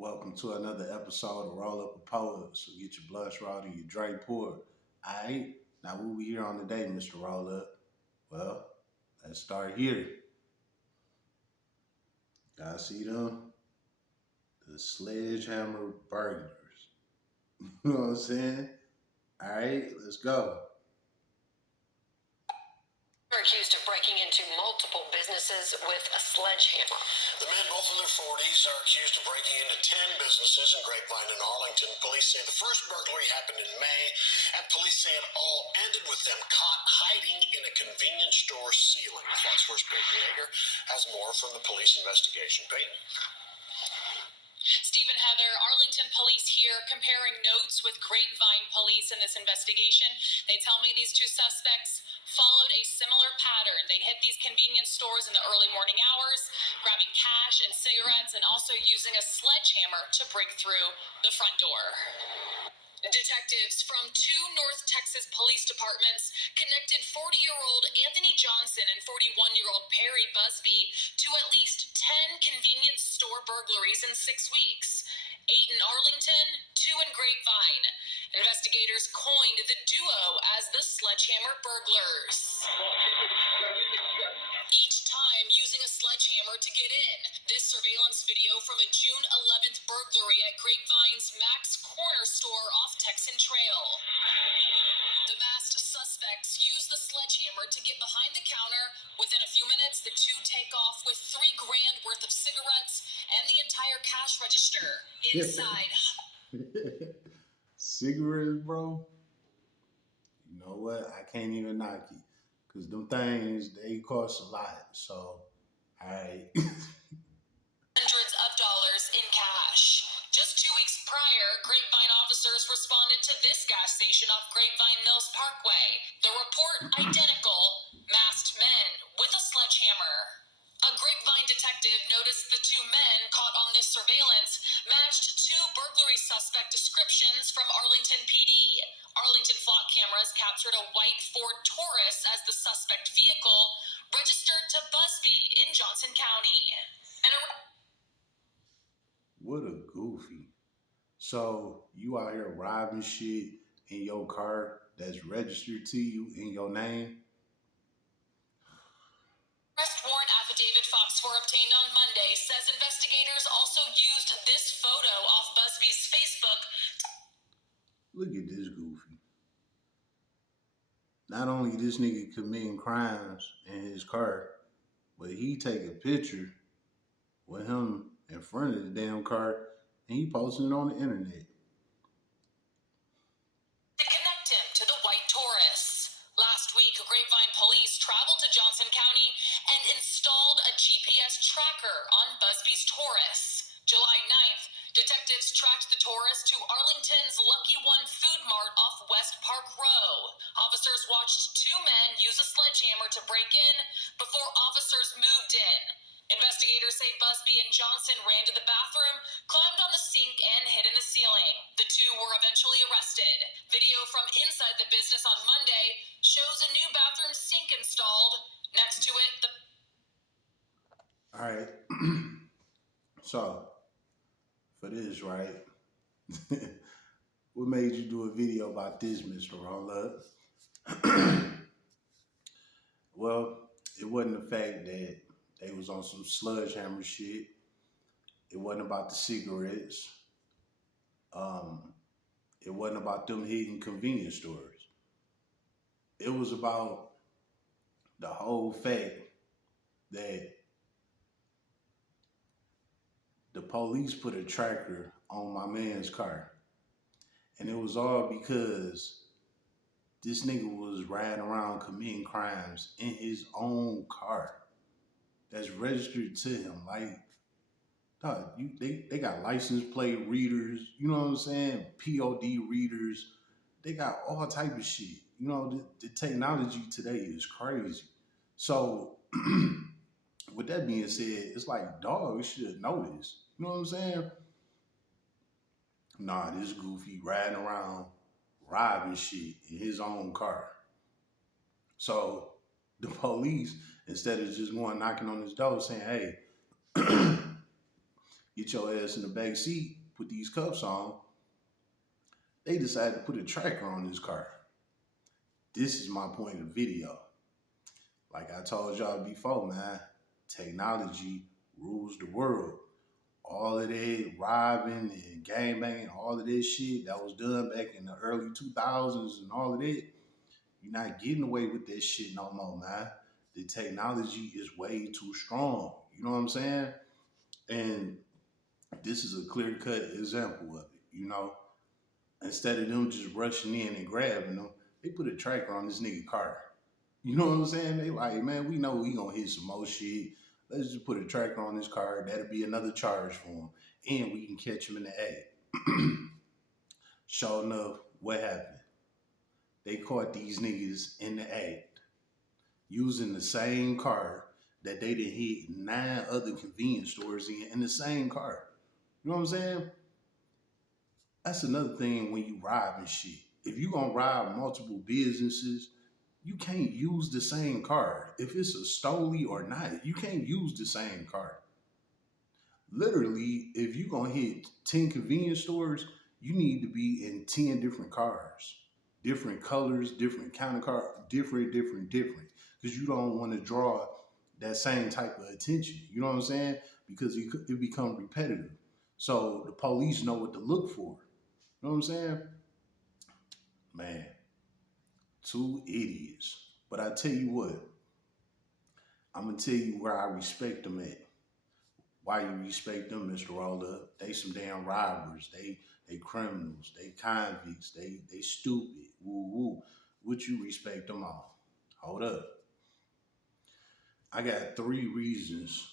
Welcome to another episode of Roll Up a Poet. So get your blush rowdy, your Dre poured. Alright, now what we here on today, Mr. Roll Up? Well, let's start here. Y'all see them? The Sledgehammer Burglars. You know what I'm saying? Alright, let's go. Are accused of breaking into multiple businesses with a sledgehammer. The men, both in their 40s, are accused of breaking into 10 businesses in Grapevine and Arlington. Police say the first burglary happened in May, and police say it all ended with them caught hiding in a convenience store ceiling. Fox 4's Peyton Yeager has more from the police investigation. Peyton. Stephen, Heather, Arlington police here comparing notes with Grapevine police in this investigation. They tell me these two suspects followed a similar pattern. They hit these convenience stores in the early morning hours, grabbing cash and cigarettes, and also using a sledgehammer to break through the front door. Detectives from two North Texas police departments connected 40-year-old Anthony Johnson and 41-year-old Perry Busby to at least 10 convenience store burglaries in 6 weeks. 8 in Arlington, 2 in Grapevine. Investigators coined the duo as the Sledgehammer Burglars. Each time using a sledgehammer to get in. This surveillance video from a June 11th burglary at Grapevine's Max Corner store off Texan Trail. The masked suspects use the sledgehammer to get behind the counter. Within a few minutes, the two take off with $3,000 worth of cigarettes and the entire cash register inside. Cigarettes, bro? You know what? I can't even knock it. Because them things, they cost a lot. So, alright. Hundreds of dollars in cash. Just 2 weeks prior, Grapevine officers responded to this gas station off Grapevine Mills Parkway. The report identical, masked men with a sledgehammer. A Grapevine detective noticed the two men caught on this surveillance matched two burglary suspect descriptions from Arlington PD. Arlington flock cameras captured a white Ford Taurus as the suspect vehicle, registered to Busby in Johnson County. What a goofy. So, you out here robbing shit in your car that's registered to you in your name? Arrest warrant affidavit Fox 4 obtained on Monday says investigators also used this photo off Busby's Facebook. Look at this goofy. Not only this nigga committing crimes in his car, but he take a picture with him in front of the damn car and he posting it on the internet. To connect him to the white Taurus. Last week, Grapevine police traveled to Johnson County and installed a GPS tracker on Busby's Taurus. July 9th, detectives tracked the Taurus to Arlington's Lucky One Food Mart off West Park Row. Officers watched two men use a sledgehammer to break in before officers moved in. Investigators say Busby and Johnson ran to the bathroom, climbed on the sink, and hid in the ceiling. The two were eventually arrested. Video from inside the business on Monday shows a new bathroom sink installed. Next to it, the... All right. So, for this, right? What made you do a video about this, Mr. Roll Up? Well, it wasn't the fact that they was on some sledgehammer shit. It wasn't about the cigarettes. It wasn't about them hitting convenience stores. It was about the whole fact that the police put a tracker on my man's car. And it was all because this nigga was riding around committing crimes in his own car that's registered to him. Like, dog, they got license plate readers, you know what I'm saying? POD readers. They got all type of shit. You know, the technology today is crazy. So, with that being said, it's like, dog, you should know this. You know what I'm saying? Nah, this goofy riding around robbing shit in his own car. So the police, instead of just going knocking on his door saying, hey, get your ass in the back seat, put these cuffs on. They decided to put a tracker on this car. This is my point of video. Like I told y'all before, man, technology rules the world. All of that robbing and gangbanging, all of this shit that was done back in the early 2000s and all of that, you're not getting away with that shit no more, man. The technology is way too strong. You know what I'm saying? And this is a clear-cut example of it, you know? Instead of them just rushing in and grabbing them, they put a tracker on this nigga car. You know what I'm saying? They like, man, we know we gonna hit some more shit. Let's just put a tracker on this car. That'll be another charge for him. And we can catch him in the act. Sure enough, what happened? They caught these niggas in the act using the same car that they done hit 9 other convenience stores in the same car. You know what I'm saying? That's another thing when you rob and shit. If you gonna rob multiple businesses, you can't use the same car. If it's a stoley or not, you can't use the same car. Literally, if you gonna hit 10 convenience stores, you need to be in 10 different cars. Different colors, different kind of car, different. Because you don't want to draw that same type of attention. You know what I'm saying? Because it becomes repetitive. So the police know what to look for. You know what I'm saying? Man, 2 idiots. But I tell you what, I'm going to tell you where I respect them at. Why you respect them, Mr. Roller? They some damn robbers. They criminals. They convicts. They stupid. Woo woo. What you respect them on? Hold up. I got 3 reasons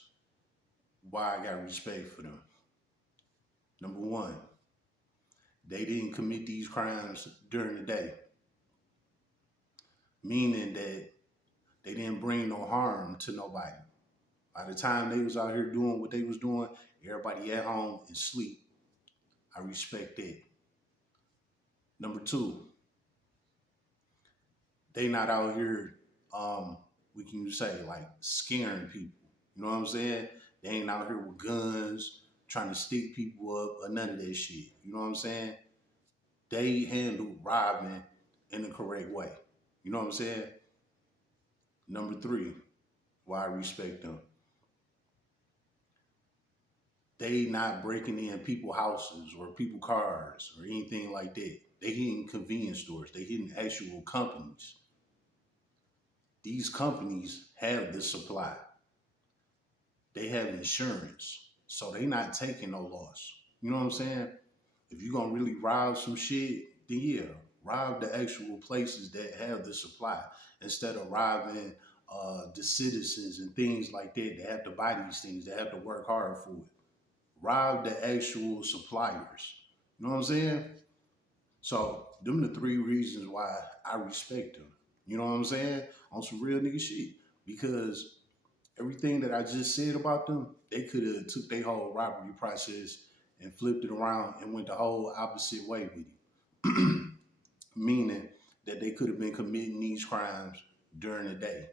why I got respect for them. Number 1, they didn't commit these crimes during the day. Meaning that they didn't bring no harm to nobody. By the time they was out here doing what they was doing, everybody at home and sleep. I respect that. Number 2, they not out here, we can say like scaring people. You know what I'm saying? They ain't out here with guns, trying to stick people up or none of that shit. You know what I'm saying? They handle robbing in the correct way. You know what I'm saying? Number 3, why I respect them. They not breaking in people's houses or people's cars or anything like that. They hitting convenience stores. They hitting actual companies. These companies have the supply. They have insurance. So they not taking no loss. You know what I'm saying? If you're going to really rob some shit, then yeah, rob the actual places that have the supply instead of robbing the citizens and things like that. They have to buy these things. They have to work hard for it. Rob the actual suppliers. You know what I'm saying? So them the 3 reasons why I respect them. You know what I'm saying? On some real nigga shit. Because everything that I just said about them, they could have took their whole robbery process and flipped it around and went the whole opposite way with it. Meaning that they could have been committing these crimes during the day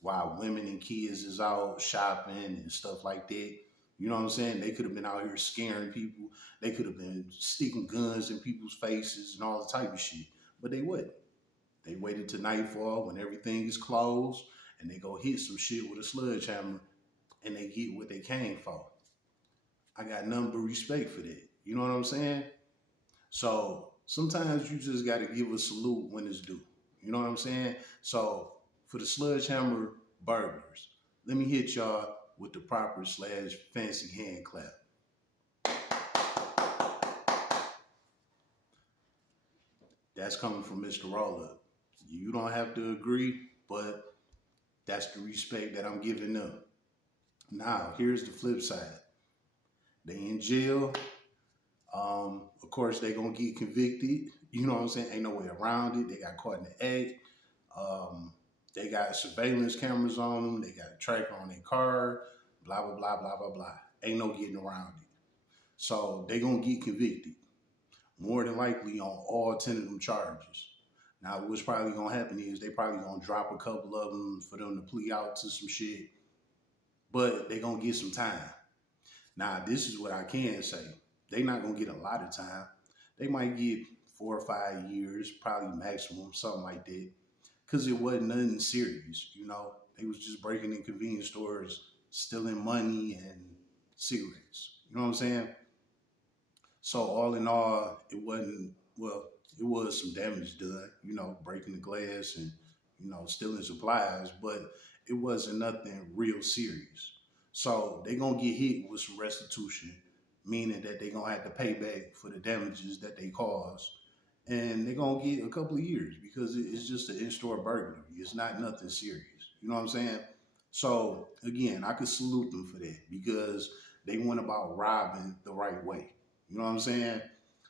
while women and kids is out shopping and stuff like that. You know what I'm saying? They could have been out here scaring people. They could have been sticking guns in people's faces and all the type of shit. But they wouldn't. They waited till nightfall when everything is closed and they go hit some shit with a sledgehammer and they get what they came for. I got nothing but respect for that. You know what I'm saying? So sometimes you just got to give a salute when it's due. You know what I'm saying? So for the Sledgehammer Burglars, let me hit y'all with the proper / fancy hand clap. That's coming from Mr. Rollup. You don't have to agree, but that's the respect that I'm giving them. Now, here's the flip side. They in jail. Of course, they gonna get convicted. You know what I'm saying? Ain't no way around it. They got caught in the act. They got surveillance cameras on them. They got a tracker on their car. Blah, blah, blah, blah, blah, blah. Ain't no getting around it. So they gonna get convicted. More than likely on all 10 of them charges. Now, what's probably gonna happen is they probably gonna drop a couple of them for them to plea out to some shit. But they gonna get some time. Now, this is what I can say. They not gonna get a lot of time. They might get 4 or 5 years, probably maximum, something like that. Cause it wasn't nothing serious, you know. They was just breaking in convenience stores, stealing money and cigarettes. You know what I'm saying? So all in all, it wasn't well. It was some damage done, you know, breaking the glass and stealing supplies, but it wasn't nothing real serious. So they gonna get hit with some restitution, meaning that they gonna have to pay back for the damages that they caused, and they're gonna get a couple of years because it's just an in-store burglary. It's not nothing serious. You know what I'm saying? So again, I could salute them for that because they went about robbing the right way. You know what I'm saying?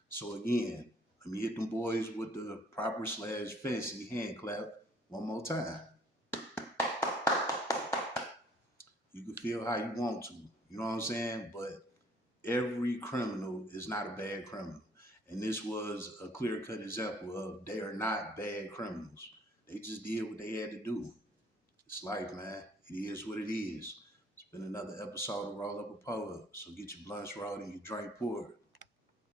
So again, let me hit them boys with the proper / fancy hand clap one more time. You can feel how you want to. You know what I'm saying? But every criminal is not a bad criminal. And this was a clear-cut example of they are not bad criminals. They just did what they had to do. It's life, man. It is what it is. It's been another episode of Roll Up a Pull Up. So get your blunts rolled and your drink poured.